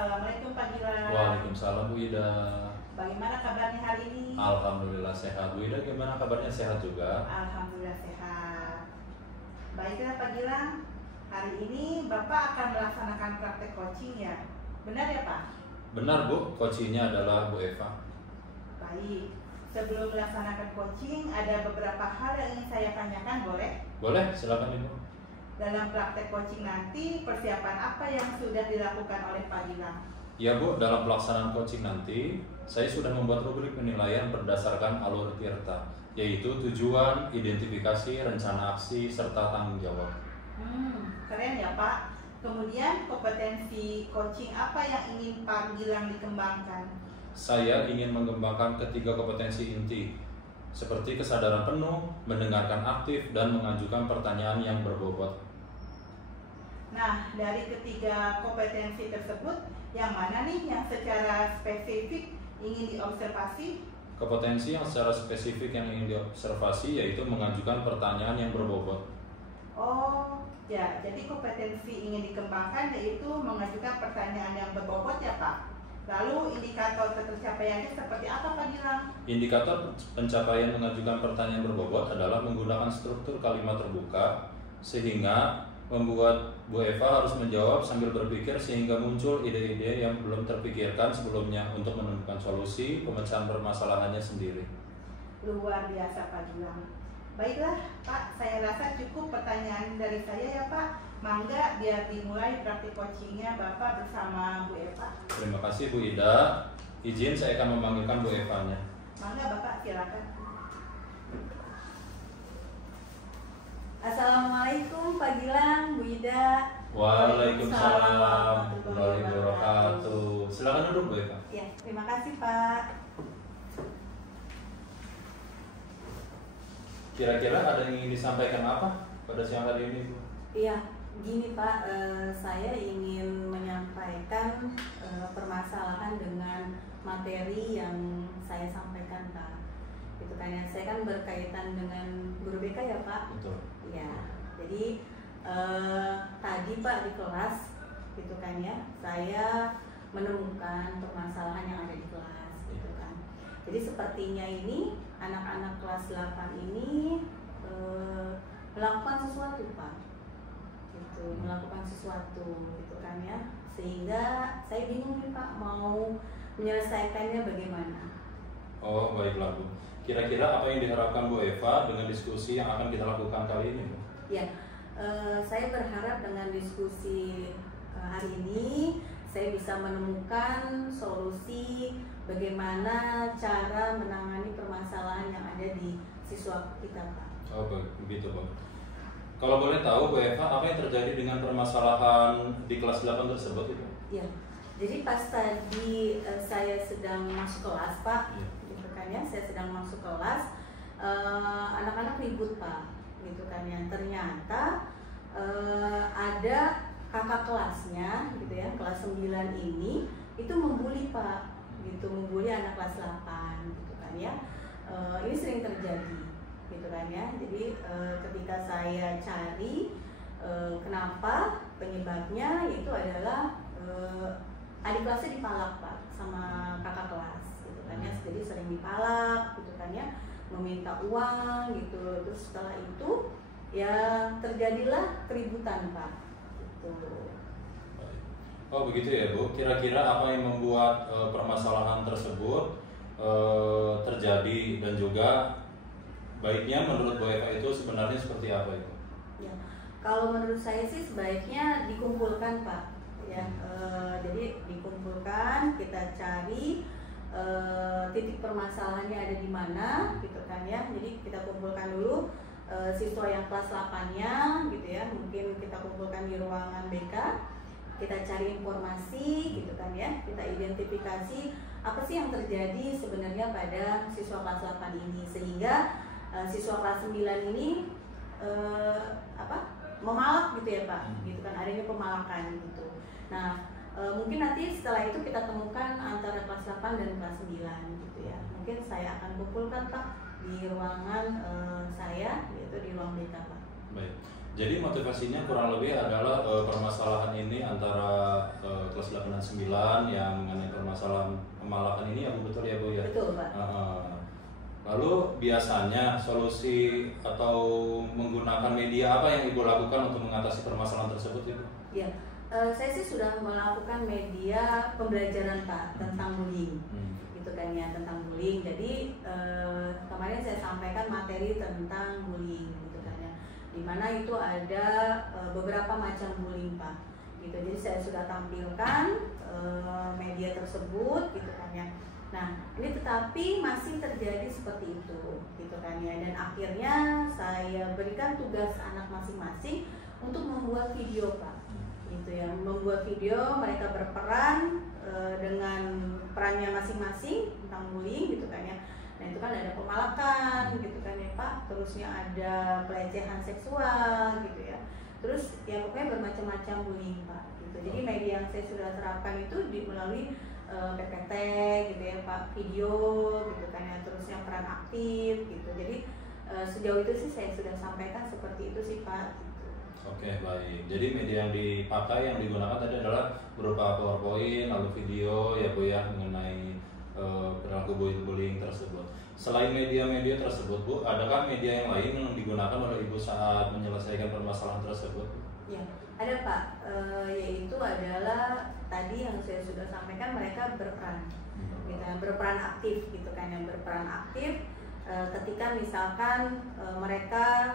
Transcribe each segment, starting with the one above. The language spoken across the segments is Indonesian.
Assalamualaikum Pak Gilang. Waalaikumsalam Bu Ida. Bagaimana kabarnya hari ini? Alhamdulillah sehat. Bu Ida gimana kabarnya, sehat juga? Alhamdulillah sehat. Baiklah Pak Gilang, hari ini Bapak akan melaksanakan praktek coaching ya? Benar ya Pak? Benar Bu, coachingnya adalah Bu Eva. Baik, sebelum melaksanakan coaching ada beberapa hal yang ingin saya tanyakan, boleh? Boleh, silakan Ibu. Dalam praktek coaching nanti, persiapan apa yang sudah dilakukan oleh Pak Gilang? Ya Bu, dalam pelaksanaan coaching nanti, saya sudah membuat rubrik penilaian berdasarkan alur Tirta, yaitu tujuan, identifikasi, rencana aksi, serta tanggung jawab. Keren ya Pak. Kemudian kompetensi coaching apa yang ingin Pak Gilang dikembangkan? Saya ingin mengembangkan ketiga kompetensi inti, seperti kesadaran penuh, mendengarkan aktif, dan mengajukan pertanyaan yang berbobot. Nah, dari ketiga kompetensi tersebut, yang mana nih yang secara spesifik ingin diobservasi? Kompetensi yang secara spesifik yang ingin diobservasi yaitu mengajukan pertanyaan yang berbobot. Oh, ya, jadi kompetensi ingin dikembangkan yaitu mengajukan pertanyaan yang berbobot ya Pak. Lalu indikator tercapaiannya seperti apa Pak Gilang? Indikator pencapaian mengajukan pertanyaan berbobot adalah menggunakan struktur kalimat terbuka sehingga membuat Bu Eva harus menjawab sambil berpikir sehingga muncul ide-ide yang belum terpikirkan sebelumnya untuk menemukan solusi pemecahan permasalahannya sendiri. Luar biasa Pak Gilang. Baiklah Pak, saya rasa cukup pertanyaan dari saya ya Pak. Mangga biar dimulai praktik coachingnya Bapak bersama Bu Eva. Terima kasih Bu Ida. Izin saya akan memanggilkan Bu Eva-nya. Mangga Bapak silakan. Assalamualaikum Pak Gilang, Bu Ida. Waalaikumsalam warahmatullahi wabarakatuh. Silakan duduk Bu Eva. Ya, terima kasih Pak. Kira-kira ada yang ingin disampaikan apa pada siang hari ini Bu? Iya, gini Pak, saya ingin menyampaikan permasalahan dengan materi yang saya sampaikan Pak. Itu kan ya, saya kan berkaitan dengan guru BK ya Pak. Betul. Ya, jadi tadi Pak di kelas, gitu kan ya, saya menemukan permasalahan yang ada di kelas, gitu kan. Jadi sepertinya ini anak-anak kelas 8 ini melakukan sesuatu Pak. Melakukan sesuatu gitu kan ya, sehingga saya bingung nih Pak mau menyelesaikannya bagaimana. Oh baiklah Bu, kira-kira apa yang diharapkan Bu Eva dengan diskusi yang akan kita lakukan kali ini Bu? Ya, saya berharap dengan diskusi hari ini saya bisa menemukan solusi bagaimana cara menangani permasalahan yang ada di siswa kita Pak. Oh begitu Bu. Kalau boleh tahu Bu Eva, apa yang terjadi dengan permasalahan di kelas 8 tersebut itu? Ya, jadi pas tadi saya sedang masuk kelas Pak, gitu kan ya, saya sedang masuk kelas, anak-anak ribut Pak, gitu kan ya. Ternyata ada kakak kelasnya, gitu ya, kelas 9 ini, itu membuli Pak, gitu, membuli anak kelas 8, gitu kan ya. Ini sering terjadi. Gitu kan ya, jadi ketika saya cari kenapa penyebabnya, itu adalah adik kelasnya dipalak Pak sama kakak kelas, gitu kan ya, jadi sering dipalak, gitu kan ya, meminta uang gitu, terus setelah itu ya terjadilah keributan Pak, gitu. Oh begitu ya Bu, kira-kira apa yang membuat permasalahan tersebut terjadi dan juga baiknya menurut Bu Eva itu sebenarnya seperti apa itu? Ya, kalau menurut saya sih sebaiknya dikumpulkan Pak. Ya, jadi dikumpulkan, kita cari titik permasalahannya ada di mana, gitu kan ya. Jadi kita kumpulkan dulu siswa yang kelas 8-nya, gitu ya. Mungkin kita kumpulkan di ruangan BK. Kita cari informasi, gitu kan ya. Kita identifikasi apa sih yang terjadi sebenarnya pada siswa kelas 8 ini, sehingga siswa kelas 9 ini memalak gitu ya Pak, gitu kan, adanya pemalakan gitu. Nah, mungkin nanti setelah itu kita temukan antara kelas 8 dan kelas 9 gitu ya. Mungkin saya akan kumpulkan Pak di ruangan saya, yaitu di ruang BK Pak. Baik. Jadi motivasinya kurang lebih adalah permasalahan ini antara kelas 8 dan 9 yang mengenai permasalahan pemalakan ini ya Bu, betul ya Bu ya? Betul Pak. Lalu biasanya solusi atau menggunakan media apa yang Ibu lakukan untuk mengatasi permasalahan tersebut Ibu? Ya, saya sih sudah melakukan media pembelajaran Pak tentang bullying. Gitu kan ya, tentang bullying. Jadi kemarin saya sampaikan materi tentang bullying gitu kan ya. Dimana itu ada beberapa macam bullying Pak. Gitu. Jadi saya sudah tampilkan media tersebut gitu kan ya. Nah, ini tetapi masih terjadi seperti itu gitu kan ya. Dan akhirnya saya berikan tugas anak masing-masing untuk membuat video Pak. Gitu ya, membuat video, mereka berperan dengan perannya masing-masing tentang bullying gitu kan ya. Nah itu kan ada pemalakan gitu kan ya Pak, terusnya ada pelecehan seksual gitu ya, terus ya pokoknya bermacam-macam bullying Pak gitu. Jadi media yang saya sudah terapkan itu melalui PPT gitu ya Pak, video gitu kan ya, terusnya peran aktif gitu. Jadi sejauh itu sih saya sudah sampaikan seperti itu sih Pak. Oke, baik. Jadi media yang dipakai, yang digunakan tadi adalah berupa PowerPoint, lalu video ya Bu ya, mengenai perilaku bullying tersebut. Selain media-media tersebut Bu, adakah media yang lain yang digunakan oleh Ibu saat menyelesaikan permasalahan tersebut? Ya, ada Pak, yaitu adalah tadi yang saya sudah sampaikan, mereka berperan, gitu, berperan aktif gitu kan, yang berperan aktif. Ketika misalkan mereka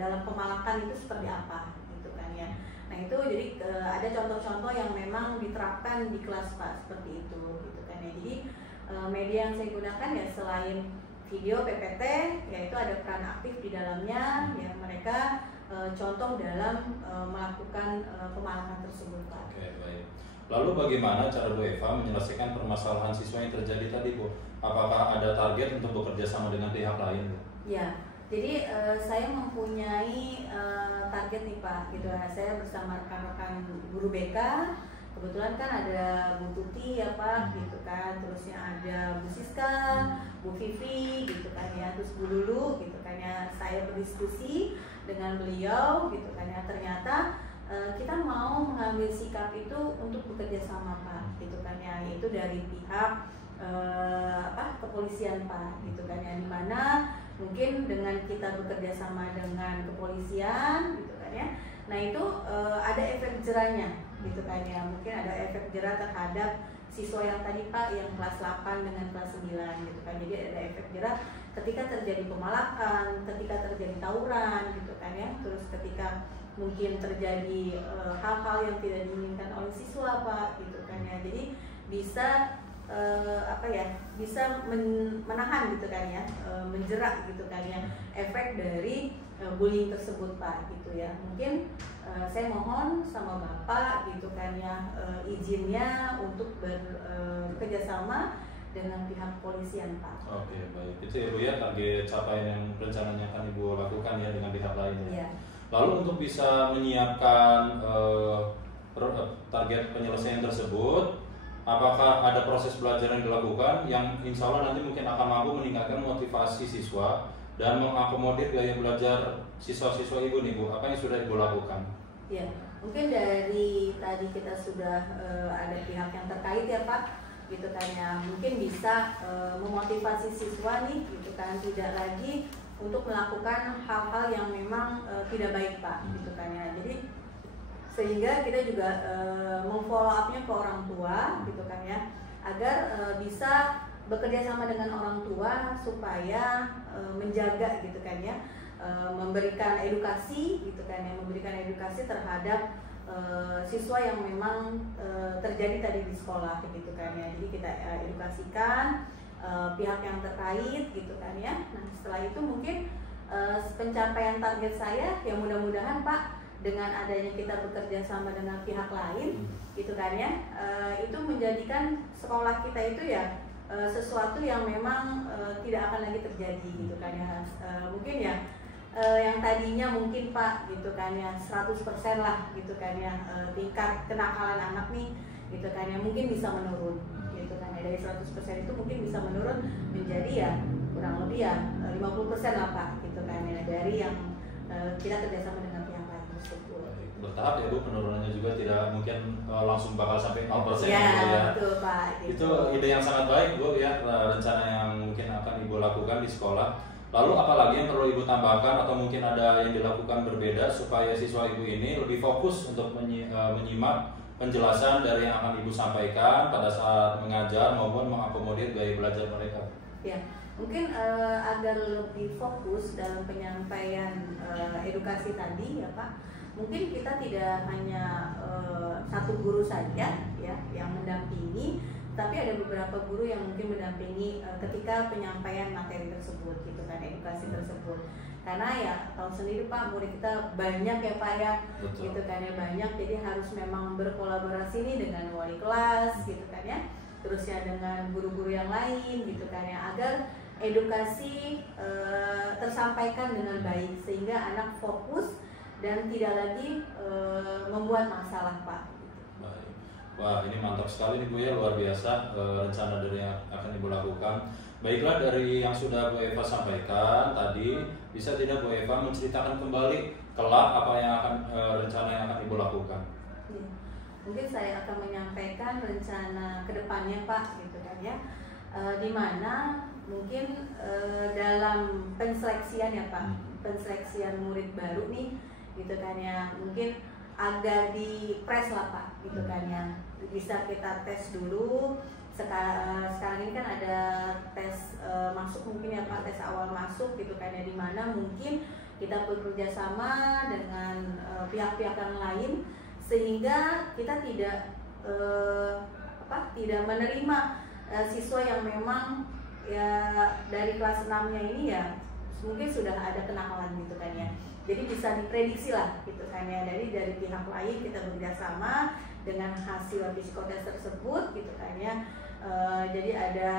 dalam pemalakan itu seperti apa gitu kan ya. Nah itu jadi ada contoh-contoh yang memang diterapkan di kelas Pak seperti itu gitu kan ya. Jadi media yang saya gunakan ya selain video PPT yaitu ada peran aktif di dalamnya ya, mereka contoh dalam melakukan pemalakan tersebut Pak. Oke, baik. Lalu bagaimana cara Bu Eva menyelesaikan permasalahan siswa yang terjadi tadi Bu? Apakah ada target untuk bekerja sama dengan pihak lain Bu? Ya, jadi saya mempunyai target nih Pak gitu. Saya bersama rekan-rekan guru BK. Kebetulan kan ada Bu Tuti ya Pak gitu kan, terusnya ada Bu Siska, Bu Vivi gitu kan ya, terus Bu Lulu gitu kan ya. Saya berdiskusi dengan beliau gitu kan ya, ternyata kita mau mengambil sikap itu untuk bekerja sama Pak gitu kan ya, yaitu dari pihak kepolisian Pak gitu kan ya, dimana mungkin dengan kita bekerja sama dengan kepolisian gitu kan ya, nah itu ada efek jerahnya gitu kan ya, mungkin ada efek jerah terhadap siswa yang tadi Pak yang kelas 8 dengan kelas 9 gitu kan. Jadi ada efek jerah ketika terjadi pemalakan, ketika terjadi tawuran gitu kan ya, terus ketika mungkin terjadi hal-hal yang tidak diinginkan oleh siswa Pak gitu kan ya. Jadi bisa bisa menahan gitu kan ya, menjerak gitu kan ya efek dari bullying tersebut Pak gitu ya. Mungkin saya mohon sama Bapak gitu kan ya, izinnya untuk bekerja sama dengan pihak kepolisian Pak. Oke, baik. Itu ya Bu ya, target capaian yang rencananya akan Ibu lakukan ya dengan pihak lain ya. Lalu untuk bisa menyiapkan target penyelesaian tersebut, apakah ada proses belajar yang dilakukan yang insya Allah nanti mungkin akan mampu meningkatkan motivasi siswa dan mengakomodir gaya belajar siswa-siswa Ibu nih Bu? Apa yang sudah Ibu lakukan? Ya, mungkin dari tadi kita sudah ada pihak yang terkait ya Pak gitu kan ya, mungkin bisa memotivasi siswa nih gitu kan, tidak lagi untuk melakukan hal-hal yang memang tidak baik Pak gitu kan ya. Jadi sehingga kita juga memfollow up-nya ke orang tua gitu kan ya, agar bisa bekerja sama dengan orang tua supaya menjaga gitu kan ya, memberikan edukasi gitu kan ya, memberikan edukasi terhadap siswa yang memang terjadi tadi di sekolah gitu kan ya. Jadi kita edukasikan pihak yang terkait gitu kan ya. Nah setelah itu mungkin pencapaian target saya yang mudah-mudahan Pak dengan adanya kita bekerja sama dengan pihak lain gitu kan ya, itu menjadikan sekolah kita itu ya sesuatu yang memang tidak akan lagi terjadi gitu kan ya. Mungkin ya yang tadinya mungkin Pak gitu kan ya 100% lah gitu kan ya, tingkat kenakalan anak nih gitu kan ya, mungkin bisa menurun gitu kan ya. Dari 100% itu mungkin bisa menurun menjadi ya kurang lebih ya 50% lah Pak gitu kan ya, dari yang kita kerjasama dengan pihak lain tersebut. Bertahap ya Bu, penurunannya juga tidak mungkin langsung bakal sampai 0% ya, ya. Betul Pak. Gitu. Itu ide yang sangat baik Bu ya, rencana yang mungkin akan Ibu lakukan di sekolah. Lalu apalagi yang perlu Ibu tambahkan atau mungkin ada yang dilakukan berbeda supaya siswa Ibu ini lebih fokus untuk menyimak penjelasan dari yang akan Ibu sampaikan pada saat mengajar maupun mengakomodir gaya belajar mereka? Ya, mungkin agar lebih fokus dalam penyampaian edukasi tadi ya Pak, mungkin kita tidak hanya satu guru saja ya yang mendampingi, tapi ada beberapa guru yang mungkin mendampingi ketika penyampaian materi tersebut gitu kan, edukasi tersebut. Karena ya tahu sendiri Pak, murid kita banyak ya Pak ya. Betul. Gitu kan ya, banyak, jadi harus memang berkolaborasi nih dengan wali kelas gitu kan ya, terus ya dengan guru-guru yang lain gitu kan ya, agar edukasi tersampaikan dengan baik sehingga anak fokus dan tidak lagi membuat masalah Pak. Baik. Wah, ini mantap sekali nih Bu ya, luar biasa rencana dari yang akan Ibu lakukan. Baiklah, dari yang sudah Bu Eva sampaikan tadi, bisa tidak Bu Eva menceritakan kembali kelak apa yang akan rencana yang akan Ibu lakukan? Ya. Mungkin saya akan menyampaikan rencana kedepannya Pak, gitu kan ya, di mana mungkin dalam penseleksian ya Pak, penseleksian murid baru nih, gitu kan ya, mungkin agak di press lah Pak, gitu kan ya, bisa kita tes dulu. Sekarang ini kan ada tes masuk mungkin ya Pak, tes awal masuk gitu kan ya, dimana mungkin kita bekerja sama dengan pihak-pihak yang lain sehingga kita tidak tidak menerima siswa yang memang ya dari kelas 6-nya ini ya mungkin sudah ada kenakalan gitu kan ya. Jadi bisa diprediksi lah gitu kan ya, dari pihak lain kita bekerja sama dengan hasil psikotes tersebut gitu kan ya. Jadi ada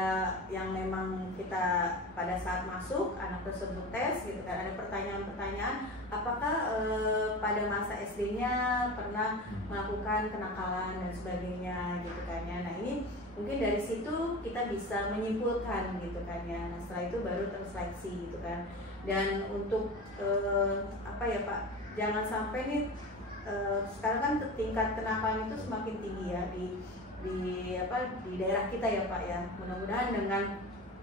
yang memang kita pada saat masuk anak tersebut tes gitu kan, ada pertanyaan-pertanyaan apakah pada masa SD-nya pernah melakukan kenakalan dan sebagainya gitu kan ya. Nah ini mungkin dari situ kita bisa menyimpulkan gitu kan ya. Nah setelah itu baru terseleksi gitu kan. Dan untuk apa ya Pak, jangan sampai nih sekarang kan tingkat kenakalan itu semakin tinggi ya di daerah kita ya Pak ya. Mudah-mudahan dengan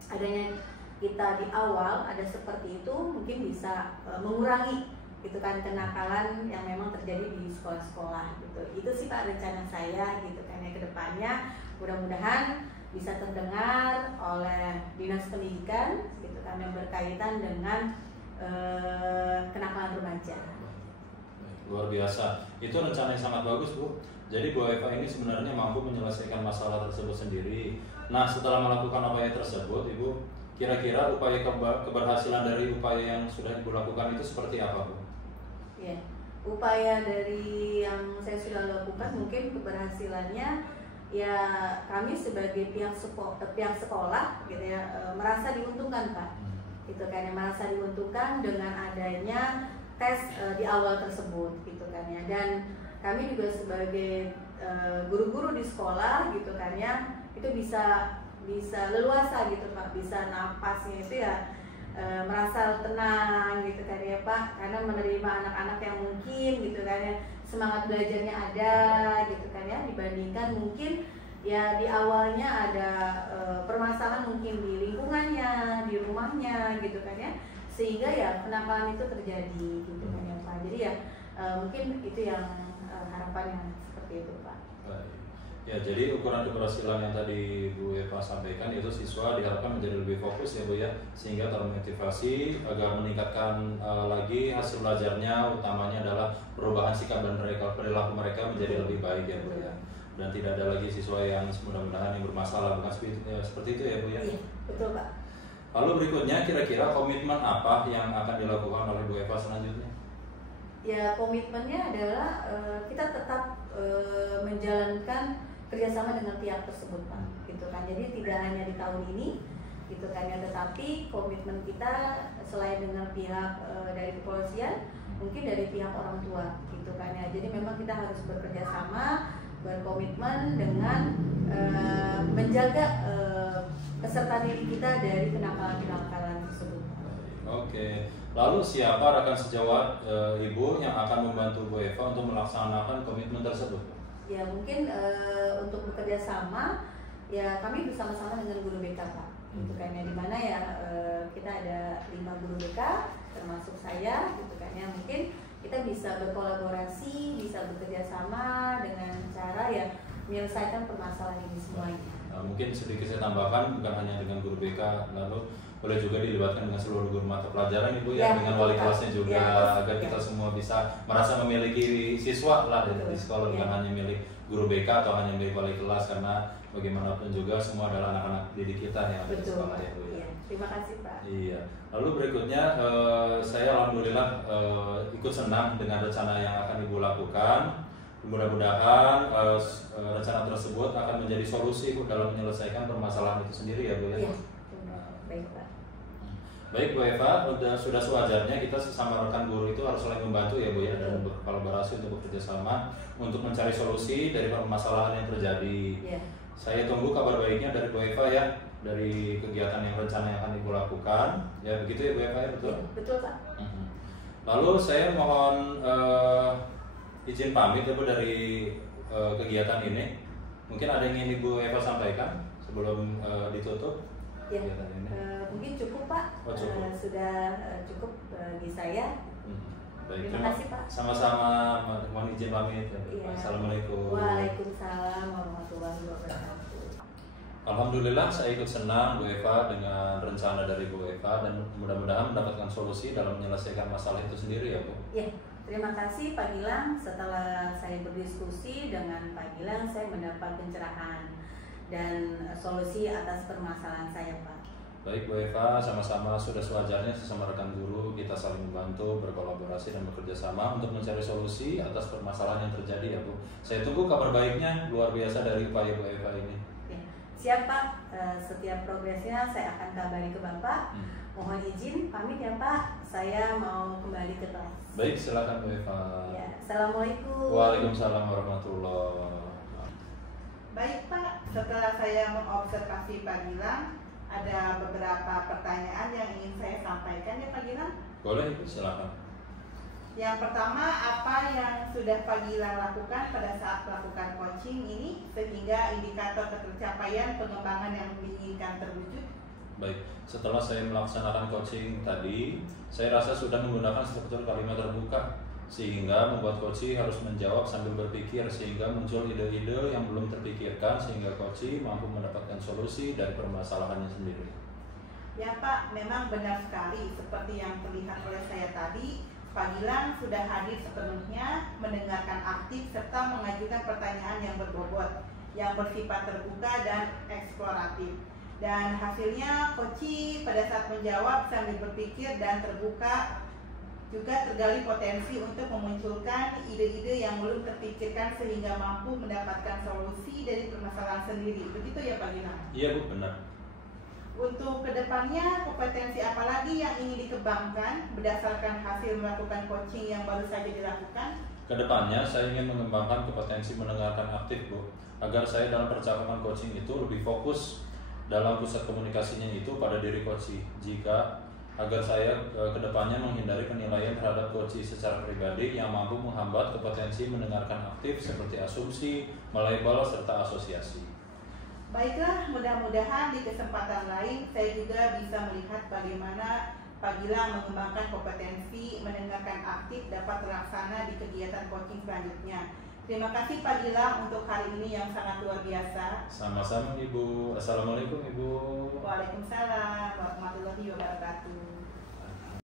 adanya kita di awal ada seperti itu mungkin bisa mengurangi gitu kan kenakalan yang memang terjadi di sekolah-sekolah gitu. Itu sih Pak rencana saya gitu kan ya, kedepannya mudah-mudahan bisa terdengar oleh Dinas Pendidikan gitu kan yang berkaitan dengan kenakalan remaja. Luar biasa, itu rencana yang sangat bagus Bu. Jadi Bu Eva ini sebenarnya mampu menyelesaikan masalah tersebut sendiri. Nah setelah melakukan upaya tersebut, Ibu kira-kira upaya keberhasilan dari upaya yang sudah Ibu lakukan itu seperti apa Bu? Ya, upaya dari yang saya sudah lakukan mungkin keberhasilannya ya kami sebagai pihak sekolah gitu ya merasa diuntungkan Pak. Gitu kan ya, merasa diuntungkan dengan adanya tes di awal tersebut gitu kan ya. Dan kami juga sebagai guru-guru di sekolah gitu kan ya, itu bisa leluasa gitu Pak, bisa napasnya itu ya merasa tenang gitu kan ya Pak, karena menerima anak-anak yang mungkin gitu kan ya semangat belajarnya ada gitu kan ya, dibandingkan mungkin ya di awalnya ada permasalahan mungkin di lingkungannya, di rumahnya gitu kan ya, sehingga ya kenakalan itu terjadi gitu kan ya Pak. Jadi ya mungkin itu yang harapannya seperti itu Pak. Baik. Ya, jadi ukuran keberhasilan yang tadi Bu Eva sampaikan itu siswa diharapkan menjadi lebih fokus ya Bu ya, sehingga termotivasi agar meningkatkan lagi hasil belajarnya, utamanya adalah perubahan sikap dan perilaku mereka menjadi lebih baik ya Bu ya. Dan tidak ada lagi siswa yang mudah-mudahan yang bermasalah, bukan seperti itu ya Bu ya. Iya, betul Pak. Lalu berikutnya kira-kira komitmen apa yang akan dilakukan oleh Bu Eva selanjutnya? Ya komitmennya adalah kita tetap menjalankan kerjasama dengan pihak tersebut Pak, gitu kan. Jadi tidak hanya di tahun ini, gitu kan ya, tetapi komitmen kita selain dengan pihak dari kepolisian, mungkin dari pihak orang tua, gitu kan ya. Jadi memang kita harus bekerja sama, berkomitmen dengan menjaga peserta didik kita dari kenakalan-kenakalan tersebut. Oke, Lalu siapa rekan sejawat Ibu yang akan membantu Bu Eva untuk melaksanakan komitmen tersebut? Ya mungkin untuk bekerja sama ya kami bersama-sama dengan guru BK Pak. Gitu kan ya, dimana ya kita ada 5 guru BK termasuk saya gitu kan ya, mungkin kita bisa berkolaborasi, bisa bekerja sama dengan cara ya menyelesaikan permasalahan ini semuanya. Mungkin sedikit saya tambahkan, bukan hanya dengan guru BK, lalu boleh juga dilibatkan dengan seluruh guru mata pelajaran Ibu ya, dengan wali kelasnya juga, agar kita semua bisa merasa memiliki siswa lah di sekolah, bukan hanya milik guru BK atau hanya milik wali kelas, karena bagaimanapun juga semua adalah anak-anak didik kita yang ada di sekolah ya Bu ya. Terima kasih Pak. Iya. Lalu berikutnya saya alhamdulillah ikut senang dengan rencana yang akan Ibu lakukan. Mudah-mudahan rencana tersebut akan menjadi solusi Bu dalam menyelesaikan permasalahan itu sendiri ya Bu ya. Iya. Baik Pak. Baik Bu Eva, sudah sewajarnya kita sesama rekan guru itu harus saling membantu ya Bu ya, dan berkolaborasi untuk bekerja sama untuk mencari solusi dari permasalahan yang terjadi. Yeah. Saya tunggu kabar baiknya dari Bu Eva ya, dari kegiatan yang rencana yang akan Ibu lakukan. Ya begitu ya Bu Eva ya, betul? Ya, betul Pak. Lalu saya mohon izin pamit ya Bu dari kegiatan ini. Mungkin ada yang ingin Ibu Eva sampaikan sebelum ditutup? Ya, mungkin cukup Pak. Cukup. Sudah cukup bagi saya. Baik, terima kasih Pak. Sama-sama, mohon izin pamit. Ya. Assalamualaikum. Waalaikumsalam warahmatullahi wabarakatuh. Alhamdulillah saya ikut senang Bu Eva dengan rencana dari Bu Eva, dan mudah-mudahan mendapatkan solusi dalam menyelesaikan masalah itu sendiri ya Bu. Ya, terima kasih Pak Gilang. Setelah saya berdiskusi dengan Pak Gilang, saya mendapat pencerahan dan solusi atas permasalahan saya Pak. Baik Bu Eva, sama-sama sudah sewajarnya sesama rekan guru kita saling membantu, berkolaborasi dan bekerja sama untuk mencari solusi atas permasalahan yang terjadi ya Bu. Saya tunggu kabar baiknya luar biasa dari upaya Bu Eva ini. Ya, siap Pak. Setiap progresnya saya akan kabari ke Bapak. Mohon izin pamit ya Pak. Saya mau kembali ke kelas. Baik, silakan Bu Eva. Ya, Assalamualaikum. Waalaikumsalam warahmatullahi wabarakatuh. Baik Pak, setelah saya mengobservasi Pak Gilang, ada beberapa pertanyaan yang ingin saya sampaikan ya Pak Gilang. Boleh Ibu, silakan. Yang pertama, apa yang sudah Pak Gilang lakukan pada saat melakukan coaching ini sehingga indikator ketercapaian pengembangan yang diinginkan terwujud? Baik, setelah saya melaksanakan coaching tadi, saya rasa sudah menggunakan struktur kalimat terbuka, sehingga membuat coach harus menjawab sambil berpikir, sehingga muncul ide-ide yang belum terpikirkan, sehingga coach mampu mendapatkan solusi dari permasalahannya sendiri. Ya Pak, memang benar sekali seperti yang terlihat oleh saya tadi. Pak Gilang sudah hadir sepenuhnya, mendengarkan aktif serta mengajukan pertanyaan yang berbobot, yang bersifat terbuka dan eksploratif. Dan hasilnya coach pada saat menjawab sambil berpikir dan terbuka juga tergali potensi untuk memunculkan ide-ide yang belum terpikirkan sehingga mampu mendapatkan solusi dari permasalahan sendiri. Begitu ya Pak Gilang? Iya Bu, benar. Untuk kedepannya, kompetensi apa lagi yang ingin dikembangkan berdasarkan hasil melakukan coaching yang baru saja dilakukan? Kedepannya saya ingin mengembangkan kompetensi mendengarkan aktif Bu, agar saya dalam percakapan coaching itu lebih fokus dalam pusat komunikasinya itu pada diri coach, agar saya kedepannya menghindari penilaian terhadap coach secara pribadi yang mampu menghambat kompetensi mendengarkan aktif seperti asumsi, melabel, serta asosiasi. Baiklah, mudah-mudahan di kesempatan lain saya juga bisa melihat bagaimana Pak Gilang mengembangkan kompetensi mendengarkan aktif dapat terlaksana di kegiatan coaching selanjutnya. Terima kasih Pak Gilang untuk hari ini yang sangat luar biasa. Sama-sama Ibu. Assalamualaikum Ibu. Waalaikumsalam.